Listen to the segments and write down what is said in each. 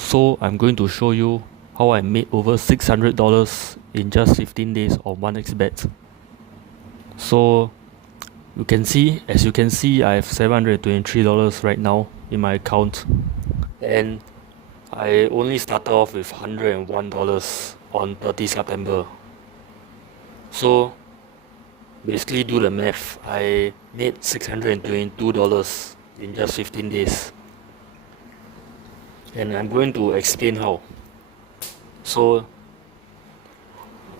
So I'm going to show you how I made over $600 in just 15 days on 1xBet. So as you can see, I have $723 right now in my account, and I only started off with $101 on 30 September. So basically, do the math. I made $622 in just 15 days, and I'm going to explain how. So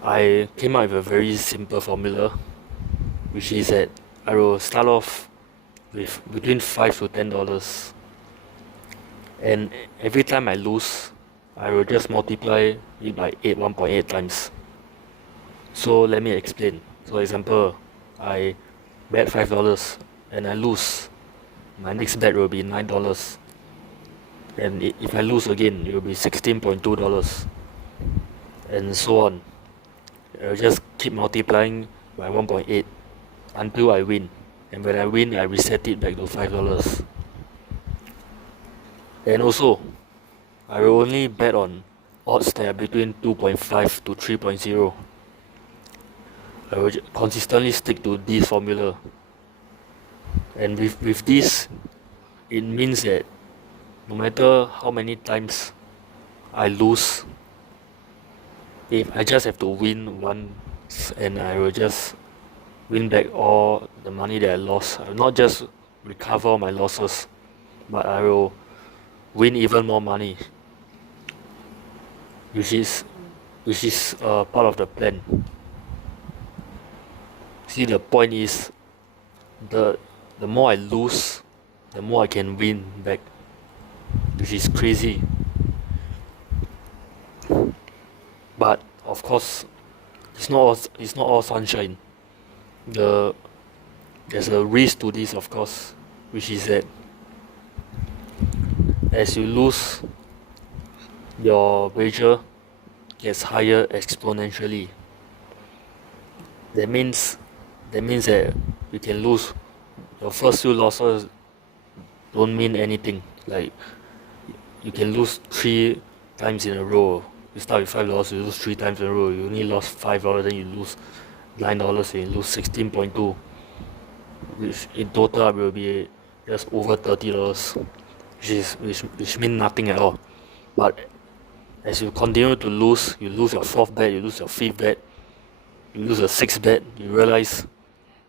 I came up with a very simple formula, which is that I will start off with between $5 to $10, and every time I lose, I will just multiply it by 1.8 times. So let me explain. So example, I bet $5 and I lose. My next bet will be $9, and if I lose again, it will be $16.2, and so on. I'll just keep multiplying by 1.8 until I win, and when I win, I reset it back to $5. And also, I will only bet on odds that are between 2.5 to 3.0. I will consistently stick to this formula, and with this, it means that no matter how many times I lose, if I just have to win once, and I will just win back all the money that I lost. I will not just recover my losses, but I will win even more money, which is part of the plan. See, the point is, the more I lose, the more I can win back, which is crazy. But of course, it's not all sunshine. There's a risk to this, of course, which is that as you lose, your wager gets higher exponentially. That means that you can lose. Your first few losses don't mean anything. Like, you can lose 3 times in a row. You start with $5, you lose 3 times in a row. You only lost $5, then you lose $9, and you lose 16.2, which in total will be just over $30, which means nothing at all. But as you continue to lose, you lose your 4th bet, you lose your 5th bet, you lose your 6th bet, you realize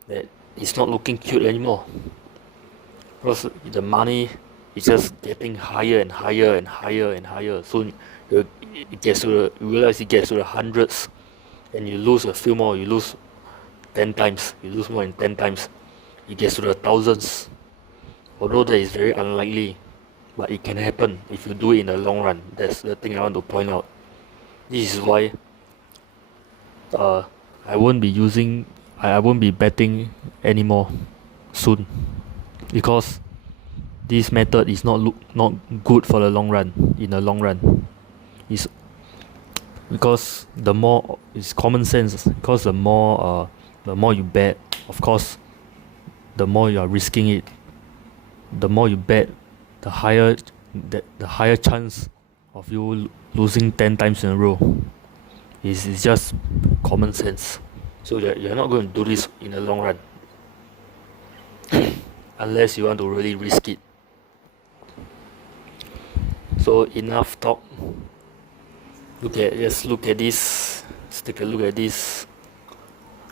that it's not looking cute anymore, because the money is just getting higher and higher and higher and higher. So you realize it gets to the hundreds, and you lose a few more. You lose 10 times. You lose more than 10 times. It gets to the thousands. Although that is very unlikely, but it can happen if you do it in the long run. That's the thing I want to point out. This is why I won't be betting anymore soon, because this method is not good for the long run. In the long run, it's because it's common sense. Because the more you bet, of course, the more you are risking it. The more you bet, the higher chance of you losing 10 times in a row. It's just common sense. So you're not going to do this in the long run, unless you want to really risk it. So enough talk. Look at this. Let's take a look at this.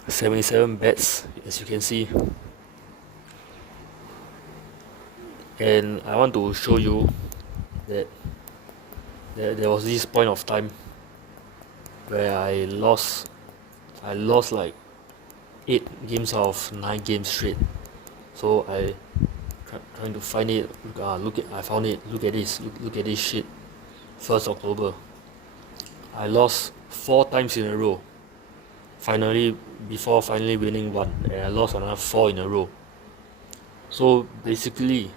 77 bets, as you can see. And I want to show you that there was this point of time where I lost like 8 games out of 9 games straight. So I trying to find it. I found it. Look at this. Look at this shit. 1st October. I lost 4 times in a row. Before finally winning one, and I lost another 4 in a row. So basically,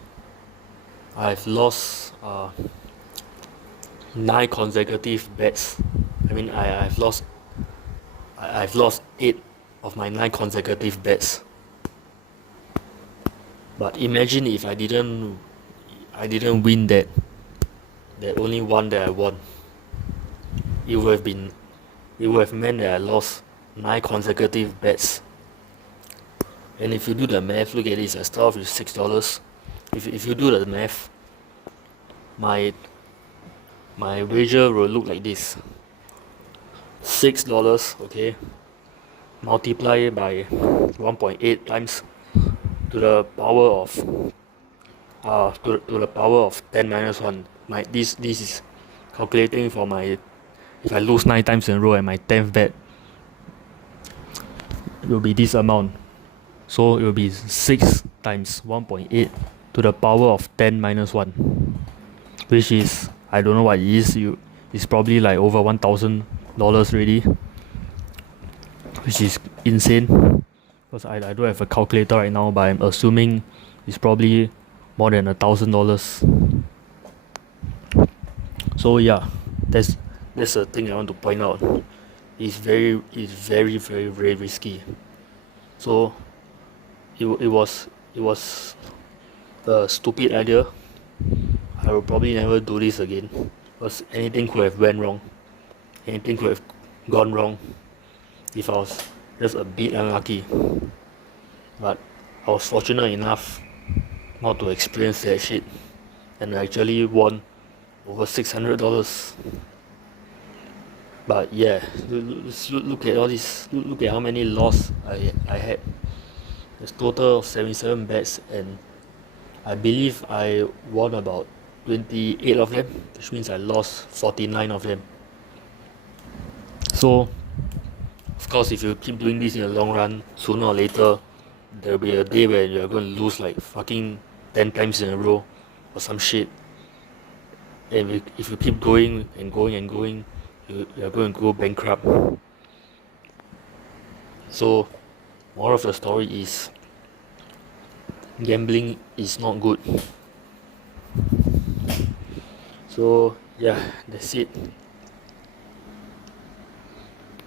I've lost 9 consecutive bets. I mean, I've lost 8 of my 9 consecutive bets. But imagine if I didn't win that that only one that I won. It would have meant that I lost 9 consecutive bets. And if you do the math, look at this, I start off with $6. If you do the math, my wager will look like this. $6, okay, multiply by 1.8 times to the power of to the power of 10 minus 1. This is calculating for my, if I lose 9 times in a row and my 10th bet, it will be this amount. So it will be 6 times 1.8 to the power of 10 minus 1, which is, I don't know what it is. It's probably like over $1,000 already, which is insane. Because I don't have a calculator right now, but I'm assuming it's probably more than $1,000. So yeah, that's the thing I want to point out. It's very very risky. So it was a stupid idea. I will probably never do this again, because anything could have went wrong. Anything could have gone wrong if I was just a bit unlucky. But I was fortunate enough not to experience that shit, and I actually won over $600. But yeah, look at all this. Look at how many losses I had. There's total of 77 bets, and I believe I won about 28 of them, which means I lost 49 of them. So, of course, if you keep doing this in the long run, sooner or later, there'll be a day where you're going to lose like fucking 10 times in a row or some shit. And if you keep going and going and going, you're going to go bankrupt. So, moral of the story is, gambling is not good. So yeah, that's it.